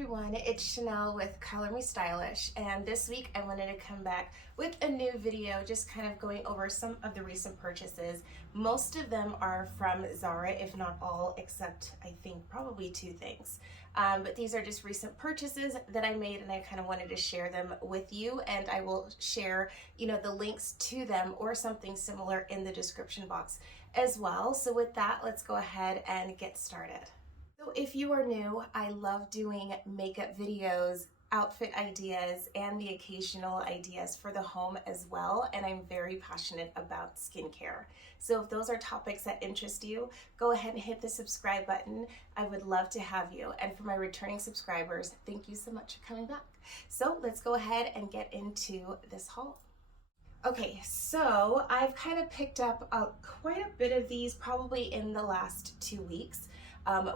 everyone, it's Chanel with Color Me Stylish, and this week I wanted to come back with a new video just kind of going over some of the recent purchases. Most of them are from Zara, if not all, except I think probably two things. But these are just recent purchases that I made, and I kind of wanted to share them with you, and I will share, the links to them or something similar in the description box as well. So with that, let's go ahead and get started. So if you are new, I love doing makeup videos, outfit ideas, and the occasional ideas for the home as well, and I'm very passionate about skincare. So if those are topics that interest you, go ahead and hit the subscribe button. I would love to have you. And for my returning subscribers, thank you so much for coming back. So let's go ahead and get into this haul. Okay, so I've kind of picked up quite a bit of these probably in the last 2 weeks.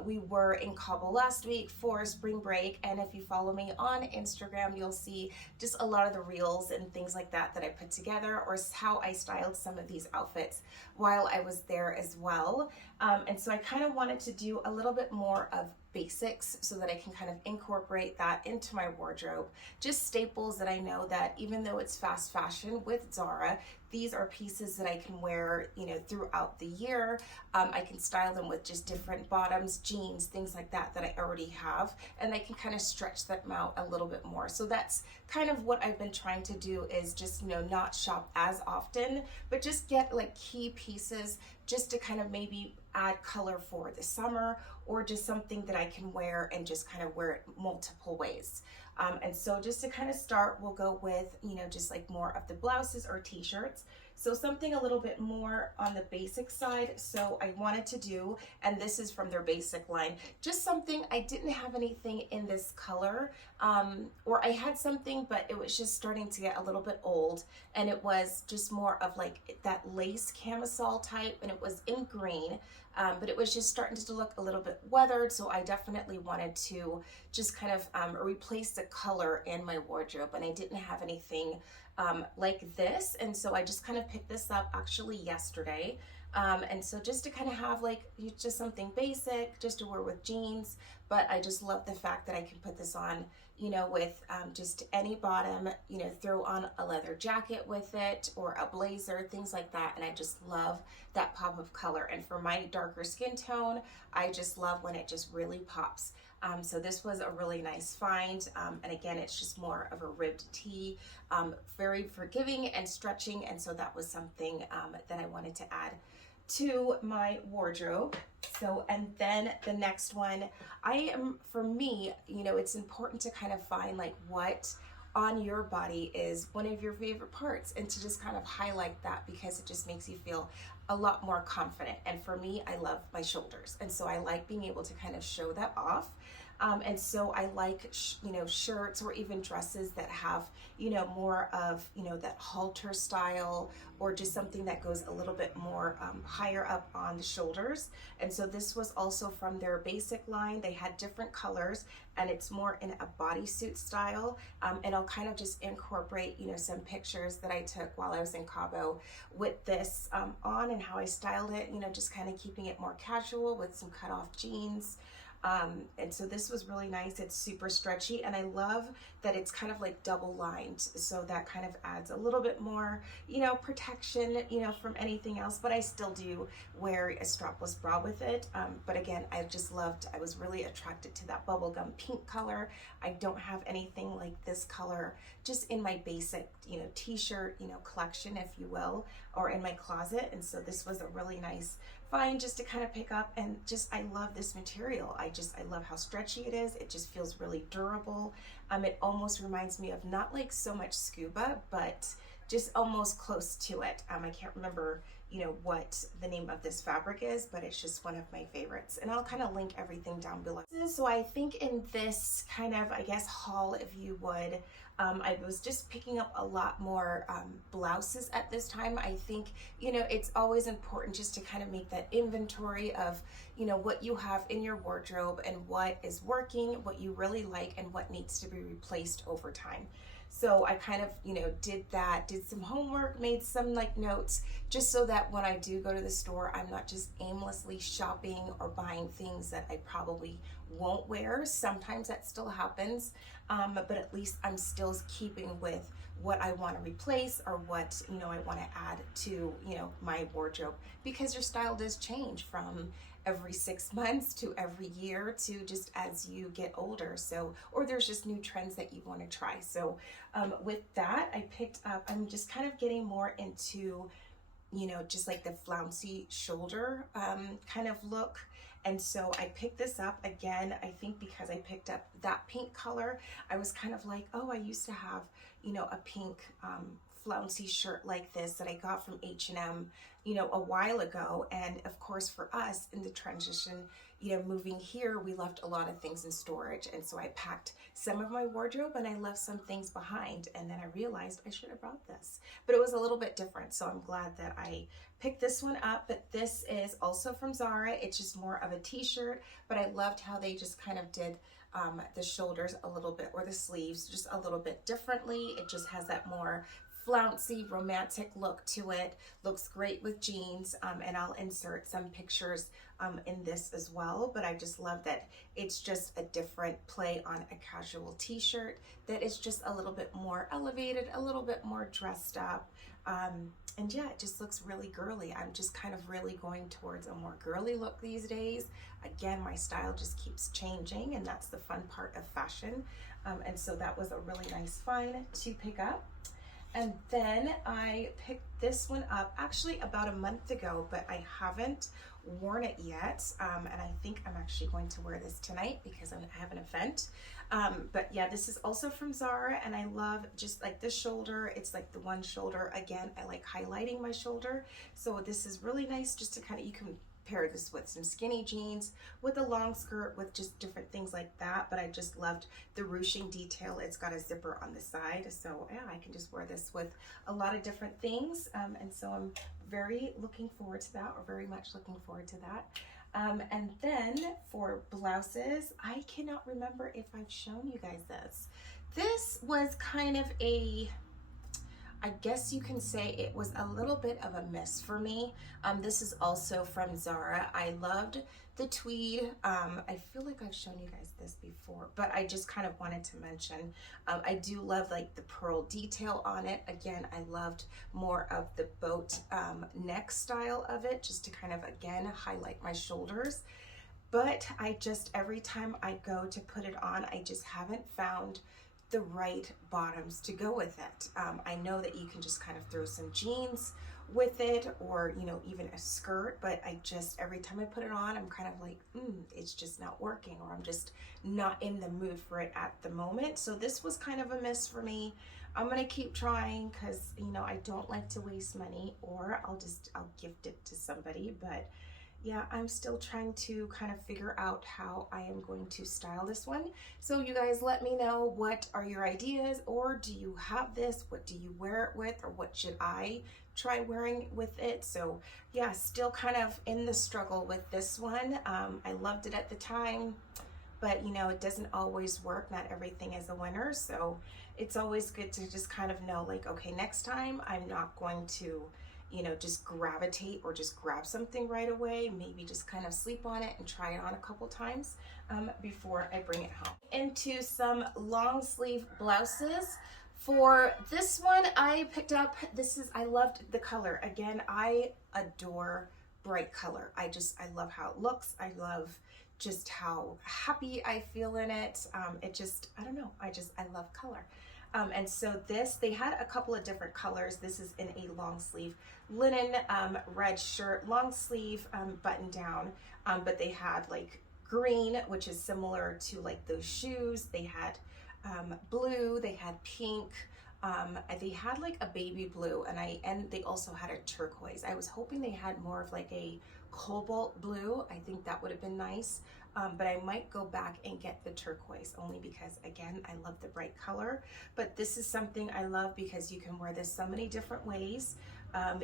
We were in Cabo last week for spring break, and if you follow me on Instagram, you'll see just a lot of the reels and things like that that I put together, or how I styled some of these outfits while I was there as well. And so I kind of wanted to do a little bit more of basics so that I can kind of incorporate that into my wardrobe. Just staples that I know that even though it's fast fashion with Zara, these are pieces that I can wear, throughout the year. I can style them with just different bottoms, jeans, things like that I already have, and I can kind of stretch them out a little bit more. So that's kind of what I've been trying to do, is just, not shop as often, but just get like key pieces just to kind of maybe add color for the summer, or just something that I can wear and just kind of wear it multiple ways. And so just to kind of start, we'll go with, just like more of the blouses or t-shirts. So something a little bit more on the basic side. So I wanted to do, and this is from their basic line, just something, I didn't have anything in this color, or I had something, but it was just starting to get a little bit old, and it was just more of like that lace camisole type, and it was in green. But it was just starting to look a little bit weathered, so I definitely wanted to just kind of replace the color in my wardrobe, and I didn't have anything like this, and so I just kind of picked this up actually yesterday. And so just to kind of have like just something basic just to wear with jeans, but I just love the fact that I can put this on, with just any bottom, throw on a leather jacket with it, or a blazer, things like that. And I just love that pop of color. And for my darker skin tone, I just love when it just really pops. So this was a really nice find. And again, it's just more of a ribbed tee, very forgiving and stretching. And so that was something that I wanted to add to my wardrobe. So, and then the next one, for me, it's important to kind of find like what on your body is one of your favorite parts, and to just kind of highlight that, because it just makes you feel a lot more confident. And for me, I love my shoulders, and so I like being able to kind of show that off. And so I like, shirts or even dresses that have, more of, that halter style, or just something that goes a little bit more higher up on the shoulders. And so this was also from their basic line. They had different colors, and it's more in a bodysuit style. And I'll kind of just incorporate, some pictures that I took while I was in Cabo with this on, and how I styled it, just kind of keeping it more casual with some cutoff jeans. And so this was really nice. It's super stretchy, and I love that it's kind of like double lined, so that kind of adds a little bit more, protection, from anything else. But I still do wear a strapless bra with it. But again, I was really attracted to that bubblegum pink color. I don't have anything like this color just in my basic, t-shirt, collection, if you will, or in my closet. And so this was a really nice find just to kind of pick up, and just, I love this material. I love how stretchy it is. It just feels really durable. It almost reminds me of not like so much scuba, but just almost close to it. I can't remember, what the name of this fabric is, but it's just one of my favorites. And I'll kind of link everything down below. So I think in this kind of, haul, if you would, I was just picking up a lot more blouses at this time. I think, it's always important just to kind of make that inventory of, what you have in your wardrobe, and what is working, what you really like, and what needs to be replaced over time. So I kind of, did some homework, made some like notes, just so that when I do go to the store, I'm not just aimlessly shopping or buying things that I probably won't wear. Sometimes that still happens, but at least I'm still keeping with what I want to replace or what, you know, I want to add to, you know, my wardrobe, because your style does change from every 6 months to every year to just as you get older. So, or there's just new trends that you want to try. So with that, I picked up, I'm just kind of getting more into, you know, just like the flouncy shoulder kind of look. And so I picked this up again, I think because I picked up that pink color. I was kind of like, oh, I used to have, you know, a pink flouncy shirt like this that I got from H&M, you know, a while ago. And of course for us in the transition, you know, moving here, we left a lot of things in storage. And so I packed some of my wardrobe and I left some things behind. And then I realized I should have brought this, but it was a little bit different. So I'm glad that I picked this one up. But this is also from Zara. It's just more of a t-shirt, but I loved how they just kind of did the shoulders a little bit, or the sleeves just a little bit differently. It just has that more flouncy, romantic look to it. Looks great with jeans, and I'll insert some pictures in this as well. But I just love that it's just a different play on a casual t-shirt that is just a little bit more elevated, a little bit more dressed up. And yeah, it just looks really girly. I'm just kind of really going towards a more girly look these days. Again, my style just keeps changing, and that's the fun part of fashion. And so that was a really nice find to pick up. And then I picked this one up actually about a month ago, but I haven't worn it yet. And I think I'm actually going to wear this tonight because I have an event. But yeah, this is also from Zara, and I love just like the shoulder. It's like the one shoulder. Again, I like highlighting my shoulder. So this is really nice just to kind of, you can pair this with some skinny jeans, with a long skirt, with just different things like that. But I just loved the ruching detail. It's got a zipper on the side, so yeah, I can just wear this with a lot of different things. And so I'm very looking forward to that, or very much looking forward to that. And then for blouses, I cannot remember if I've shown you guys this. This was kind of a, I guess you can say it was a little bit of a miss for me. This is also from Zara. I loved the tweed. I feel like I've shown you guys this before, but I just kind of wanted to mention, I do love like the pearl detail on it. Again, I loved more of the boat neck style of it, just to kind of, again, highlight my shoulders. But I just, every time I go to put it on, I just haven't found the right bottoms to go with it. I know that you can just kind of throw some jeans with it, or, you know, even a skirt, but I just, every time I put it on, I'm kind of like, it's just not working, or I'm just not in the mood for it at the moment. So this was kind of a miss for me. I'm gonna keep trying because, you know, I don't like to waste money, or I'll gift it to somebody. But yeah, I'm still trying to kind of figure out how I am going to style this one. So you guys let me know, what are your ideas, or do you have this? What do you wear it with, or what should I try wearing with it? So yeah, still kind of in the struggle with this one. I loved it at the time, but you know, it doesn't always work. Not everything is a winner. So it's always good to just kind of know, like, okay, next time I'm not going to, you know, just gravitate or just grab something right away. Maybe just kind of sleep on it and try it on a couple times before I bring it home. Into some long sleeve blouses. For this one, I picked up, I loved the color. Again, I adore bright color. I love how it looks. I love just how happy I feel in it. It just, I don't know, I love color. And so they had a couple of different colors. This is in a long sleeve linen red shirt, long sleeve button down, but they had like green, which is similar to like those shoes. They had blue, they had pink, they had like a baby blue, and they also had a turquoise. I was hoping they had more of like a cobalt blue. I think that would have been nice. But I might go back and get the turquoise, only because, again, I love the bright color. But this is something I love because you can wear this so many different ways.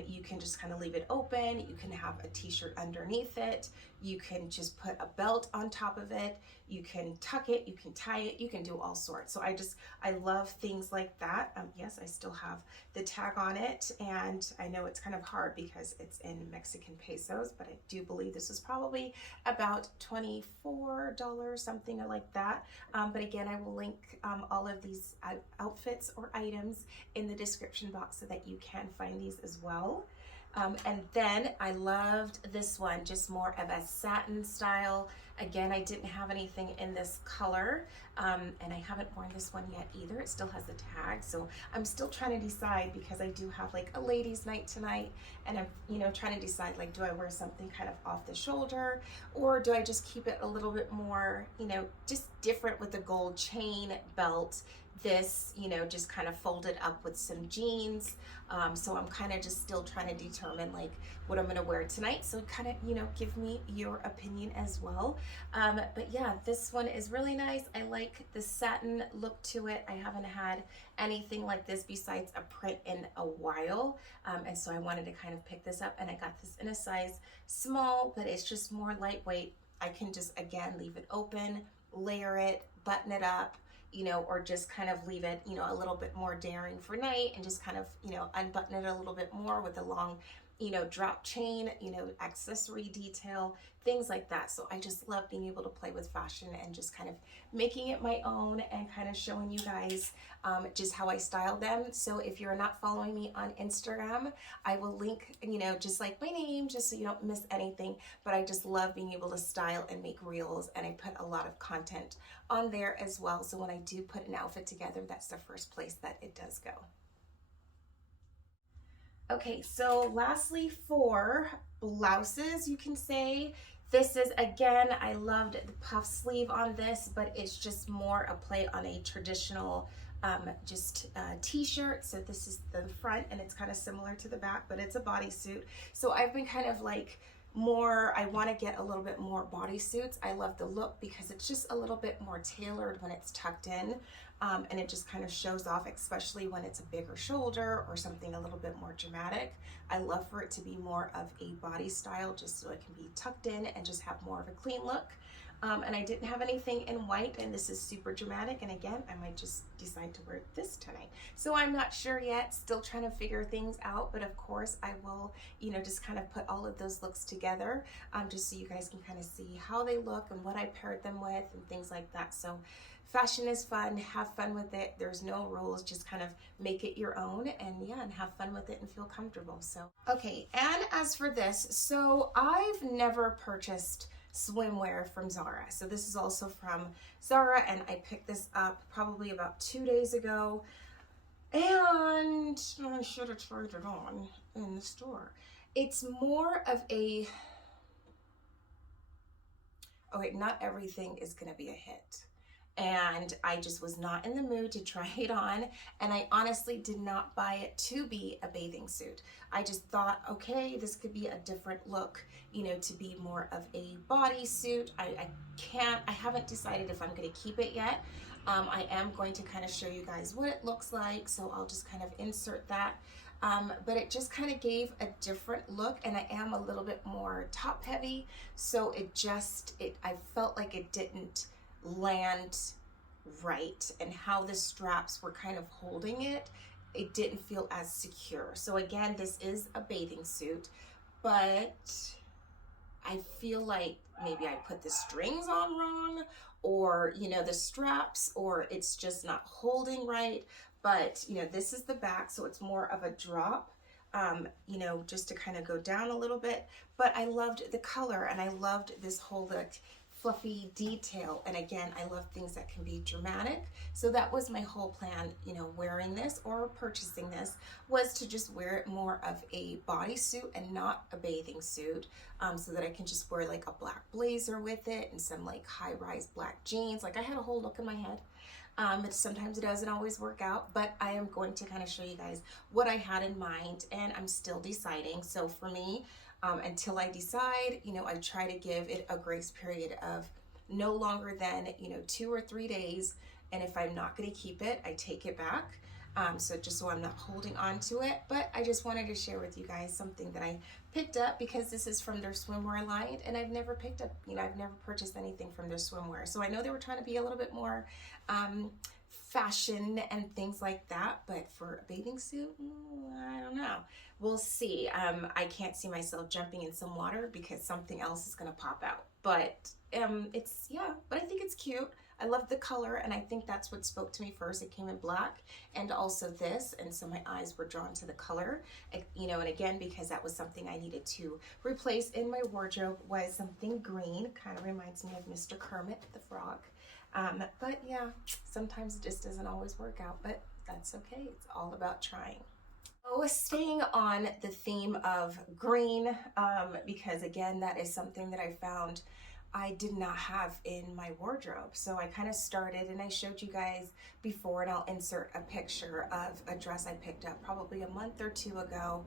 You can just kind of leave it open. You can have a t-shirt underneath it. You can just put a belt on top of it. You can tuck it, you can tie it, you can do all sorts. So I love things like that. Yes, I still have the tag on it, and I know it's kind of hard because it's in Mexican pesos, but I do believe this was probably about $24, something like that. But again, I will link all of these outfits or items in the description box so that you can find these as well. And then I loved this one, just more of a satin style. Again, I didn't have anything in this color, and I haven't worn this one yet either. It still has the tag, so I'm still trying to decide, because I do have like a ladies' night tonight, and I'm, you know, trying to decide, like, do I wear something kind of off the shoulder, or do I just keep it a little bit more, you know, just different with the gold chain belt. This, you know, just kind of folded up with some jeans. So I'm kind of just still trying to determine like what I'm gonna wear tonight. So kind of, you know, give me your opinion as well. But yeah, this one is really nice. I like the satin look to it. I haven't had anything like this besides a print in a while. And so I wanted to kind of pick this up, and I got this in a size small, but it's just more lightweight. I can just, again, leave it open, layer it, button it up, you know, or just kind of leave it, you know, a little bit more daring for night, and just kind of, you know, unbutton it a little bit more with a long, you know, drop chain, you know, accessory detail, things like that. So I just love being able to play with fashion and just kind of making it my own, and kind of showing you guys just how I style them. So if you're not following me on Instagram, I will link, you know, just like my name, just so you don't miss anything. But I just love being able to style and make reels, and I put a lot of content on there as well. So when I do put an outfit together, that's the first place that it does go. Okay, so lastly, for blouses, you can say, this is, again, I loved the puff sleeve on this, but it's just more a play on a traditional t-shirt. So this is the front, and it's kind of similar to the back, but it's a bodysuit. So I've been kind of like more, I want to get a little bit more bodysuits. I love the look because it's just a little bit more tailored when it's tucked in, and it just kind of shows off, especially when it's a bigger shoulder or something a little bit more dramatic. I love for it to be more of a body style, just so it can be tucked in and just have more of a clean look. And I didn't have anything in white, and this is super dramatic, and again, I might just decide to wear this tonight. So I'm not sure yet, still trying to figure things out, but of course I will, you know, just kind of put all of those looks together, just so you guys can kind of see how they look and what I paired them with and things like that. So fashion is fun, have fun with it. There's no rules, just kind of make it your own, and yeah, and have fun with it and feel comfortable. So, okay, and as for this, so I've never purchased swimwear from Zara. So this is also from Zara, and I picked this up probably about 2 days ago, and I should have tried it on in the store. It's more of a, okay, not everything is gonna be a hit. And I just was not in the mood to try it on, and I honestly did not buy it to be a bathing suit. I just thought, okay, this could be a different look, you know, to be more of a bodysuit. I haven't decided if I'm going to keep it yet. I am going to kind of show you guys what it looks like, so I'll just kind of insert that. But it just kind of gave a different look, and I am a little bit more top heavy, so I felt like it didn't land right, and how the straps were kind of holding it, it didn't feel as secure. So again, this is a bathing suit, but I feel like maybe I put the strings on wrong, or, you know, the straps, or it's just not holding right. But, you know, this is the back, so it's more of a drop, you know, just to kind of go down a little bit. But I loved the color, and I loved this whole like fluffy detail, and again, I love things that can be dramatic. So that was my whole plan, you know, wearing this or purchasing this, was to just wear it more of a bodysuit and not a bathing suit, so that I can just wear like a black blazer with it and some like high-rise black jeans. Like, I had a whole look in my head. Sometimes it doesn't always work out, but I am going to kind of show you guys what I had in mind, and I'm still deciding. So for me, until I decide, you know, I try to give it a grace period of no longer than, you know, 2 or 3 days. And if I'm not going to keep it, I take it back. so just so I'm not holding on to it. But I just wanted to share with you guys something that I picked up because this is from their swimwear line, and I've never picked up, I've never purchased anything from their swimwear. So I know they were trying to be a little bit more fashion and things like that, but for a bathing suit, I don't know. We'll see. I can't see myself jumping in some water because something else is gonna pop out. But but I think it's cute. I love the color, and I think that's what spoke to me first. It came in black and also this, and so my eyes were drawn to the color. And again, because that was something I needed to replace in my wardrobe, was something green. Kind of reminds me of Mr. Kermit the Frog. But yeah, sometimes it just doesn't always work out, but that's okay. It's all about trying. So staying on the theme of green, because again, that is something that I found I did not have in my wardrobe. So I kind of started, and I showed you guys before, and I'll insert a picture of a dress I picked up probably a month or two ago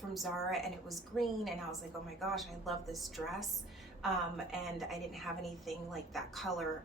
from Zara, and it was green, and I was like, oh my gosh, I love this dress. And I didn't have anything like that color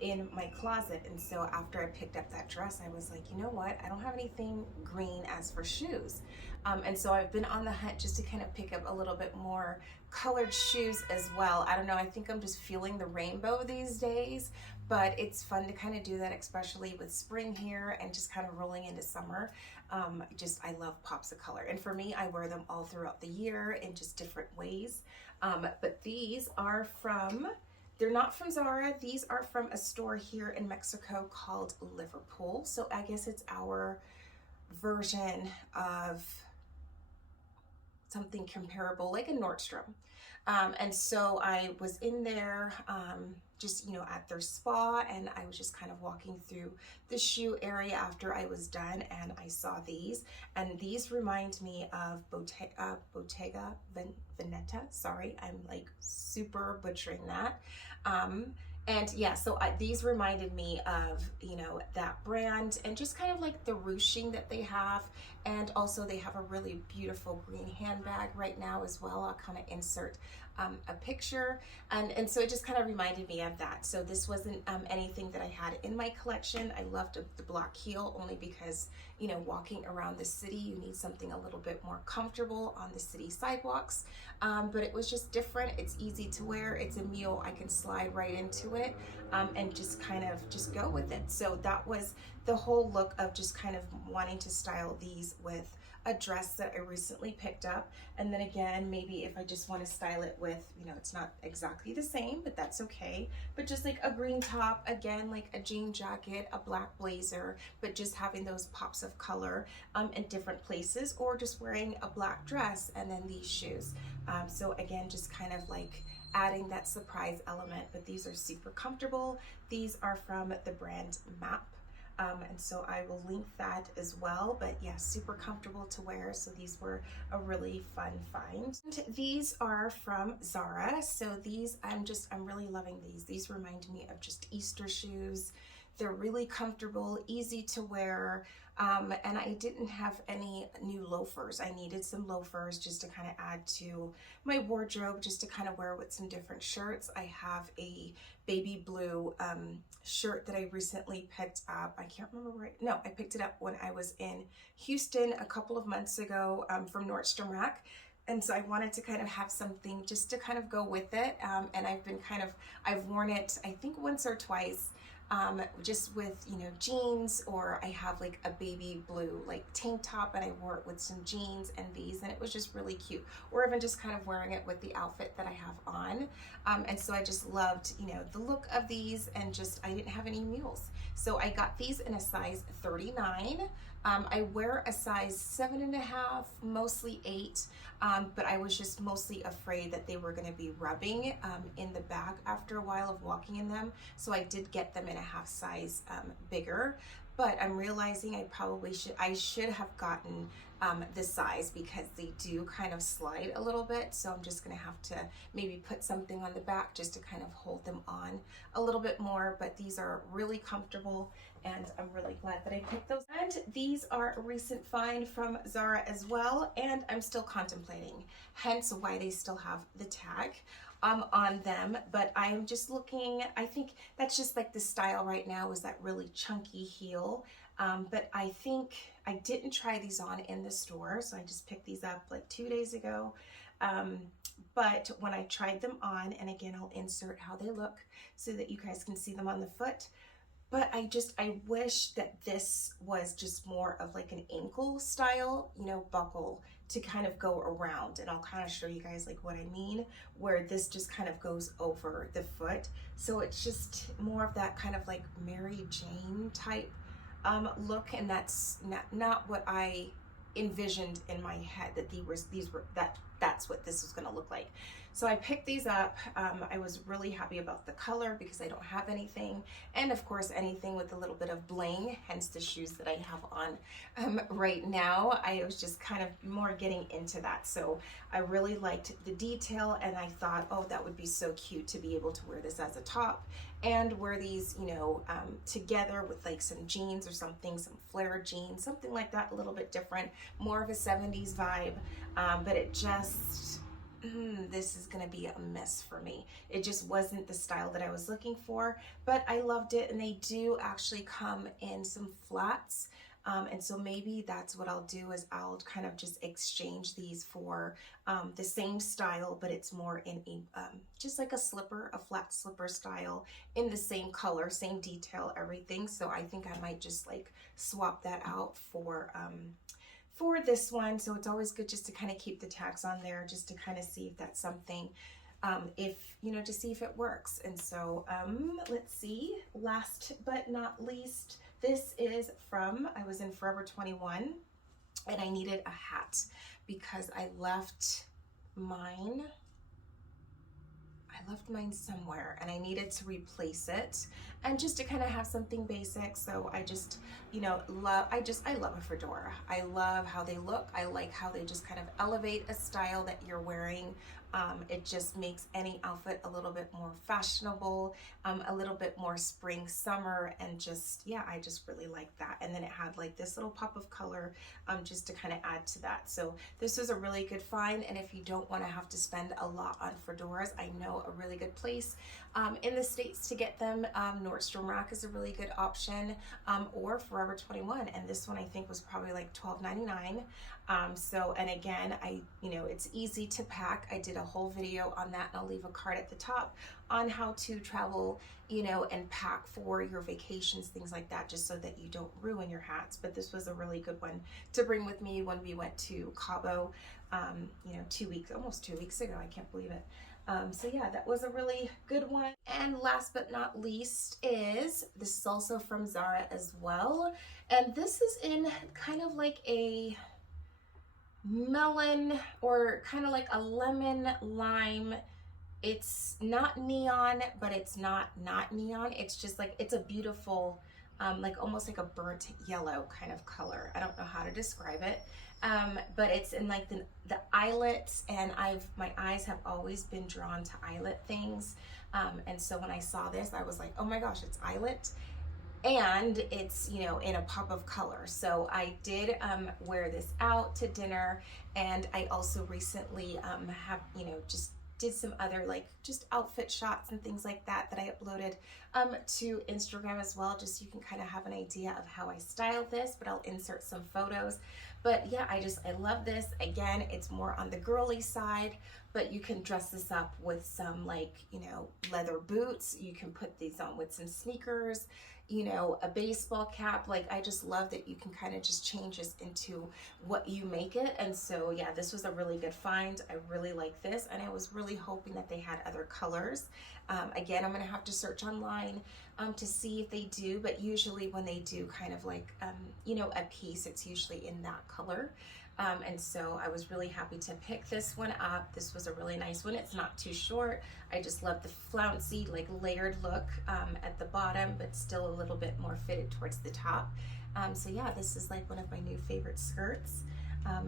in my closet. And so after I picked up that dress, I was like, you know what? I don't have anything green as for shoes. And so I've been on the hunt just to kind of pick up a little bit more colored shoes as well. I don't know, I think I'm just feeling the rainbow these days, but it's fun to kind of do that, especially with spring here and just kind of rolling into summer. I love pops of color. And for me, I wear them all throughout the year in just different ways. But these are they're not from Zara. These are from a store here in Mexico called Liverpool. So I guess it's our version of something comparable, like a Nordstrom. And so I was in there at their spa, and I was just kind of walking through the shoe area after I was done, and I saw these, and these remind me of Bottega Veneta. Sorry, I'm like super butchering that. These reminded me of, that brand, and just kind of like the ruching that they have. And also they have a really beautiful green handbag right now as well. I'll kind of insert a picture. And so it just kind of reminded me of that. So this wasn't anything that I had in my collection. I loved the black heel only because, walking around the city, you need something a little bit more comfortable on the city sidewalks. But it was just different. It's easy to wear. It's a mule. I can slide right into it and just kind of just go with it. So that was the whole look of just kind of wanting to style these with a dress that I recently picked up. And then again, maybe if I just want to style it with, it's not exactly the same, but that's okay. But just like a green top, again, like a jean jacket, a black blazer, but just having those pops of color in different places, or just wearing a black dress and then these shoes. So again, just kind of like adding that surprise element, but these are super comfortable. These are from the brand Map. And so I will link that as well, but yeah, super comfortable to wear. So these were a really fun find. And these are from Zara. So these, I'm really loving these. These remind me of just Easter shoes. They're really comfortable, easy to wear. And I didn't have any new loafers. I needed some loafers just to kind of add to my wardrobe, just to kind of wear with some different shirts. I have a baby blue shirt that I recently picked up. I can't remember I picked it up when I was in Houston a couple of months ago from Nordstrom Rack. And so I wanted to kind of have something just to kind of go with it. And I've worn it, I think once or twice. Just with, jeans, or I have like a baby blue like tank top, and I wore it with some jeans and these, and it was just really cute. Or even just kind of wearing it with the outfit that I have on. And so I just loved, the look of these, and just, I didn't have any mules. So I got these in a size 39. I wear a size 7.5, mostly 8, but I was just mostly afraid that they were going to be rubbing in the back after a while of walking in them. So I did get them in a half size bigger, but I'm realizing I should have gotten this size, because they do kind of slide a little bit. So I'm just going to have to maybe put something on the back just to kind of hold them on a little bit more. But these are really comfortable, and I'm really glad that I picked those. And these are a recent find from Zara as well, and I'm still contemplating, hence why they still have the tag on them. But I'm just looking, I think that's just like the style right now, is that really chunky heel. But I think I didn't try these on in the store, so I just picked these up like 2 days ago. But when I tried them on, and again, I'll insert how they look so that you guys can see them on the foot. But I wish that this was just more of like an ankle style, you know, buckle to kind of go around. And I'll kind of show you guys like what I mean, where this just kind of goes over the foot. So it's just more of that kind of like Mary Jane type look. And that's not what I envisioned in my head, that that's what this was going to look like. So I picked these up. I was really happy about the color because I don't have anything, and of course anything with a little bit of bling, hence the shoes that I have on right now. I was just kind of more getting into that, so I really liked the detail, and I thought, oh, that would be so cute to be able to wear this as a top and wear these, you know, together with like some jeans or something, some flare jeans, something like that, a little bit different, more of a 70s vibe, but it just, this is gonna be a mess for me. It just wasn't the style that I was looking for, but I loved it, and they do actually come in some flats. And so maybe that's what I'll do, is I'll kind of just exchange these for the same style, but it's more in a just like a slipper, a flat slipper style, in the same color, same detail, everything. So I think I might just like swap that out for this one. So it's always good just to kind of keep the tags on there, just to kind of see if that's something, if, you know, to see if it works. And so let's see, last but not least, this is from, I was in Forever 21 and I needed a hat because I left mine somewhere and I needed to replace it, and just to kind of have something basic. So I just, you know, I love a fedora. I love how they look. I like how they just kind of elevate a style that you're wearing. It just makes any outfit a little bit more fashionable, a little bit more spring, summer, and just, yeah, I just really like that. And then it had like this little pop of color just to kind of add to that. So this was a really good find, and if you don't want to have to spend a lot on fedoras, I know a really good place in the States to get them. Nordstrom Rack is a really good option, or Forever 21, and this one I think was probably like $12.99. So, and again, you know, it's easy to pack. I did a whole video on that, and I'll leave a card at the top on how to travel, you know, and pack for your vacations, things like that, just so that you don't ruin your hats. But this was a really good one to bring with me when we went to Cabo, you know, almost 2 weeks ago. I can't believe it. So yeah, that was a really good one. And last but not least this is also from Zara as well. And this is in kind of like a melon, or kind of like a lemon lime. It's not neon, but it's not neon. It's just like, it's a beautiful, like almost like a burnt yellow kind of color. I don't know how to describe it. But it's in like the eyelets, and my eyes have always been drawn to eyelet things. And so when I saw this, I was like, oh my gosh, it's eyelet. And it's, you know, in a pop of color. So I did wear this out to dinner, and I also recently have, you know, just did some other like just outfit shots and things like that I uploaded to Instagram as well, just so you can kind of have an idea of how I styled this, but I'll insert some photos. But yeah, I love this. Again, it's more on the girly side, but you can dress this up with some, like, you know, leather boots. You can put these on with some sneakers, you know, a baseball cap. Like, I just love that you can kind of just change this into what you make it. And so yeah, this was a really good find. I really like this, and I was really hoping that they had other colors. Again, I'm gonna have to search online to see if they do, but usually when they do kind of like, you know, a piece, it's usually in that color. And so I was really happy to pick this one up. This was a really nice one. It's not too short. I just love the flouncy, like layered look at the bottom, but still a little bit more fitted towards the top. So yeah, this is like one of my new favorite skirts.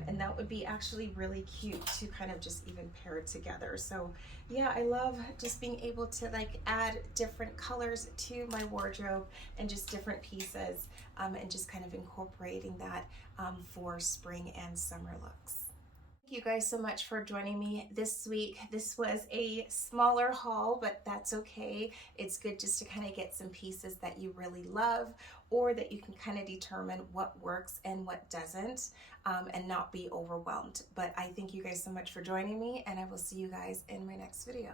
And that would be actually really cute to kind of just even pair it together. So yeah, I love just being able to like add different colors to my wardrobe and just different pieces, and just kind of incorporating that for spring and summer looks. Thank you guys so much for joining me this week. This was a smaller haul, but that's okay. It's good just to kind of get some pieces that you really love, or that you can kind of determine what works and what doesn't, and not be overwhelmed. But I thank you guys so much for joining me, and I will see you guys in my next video.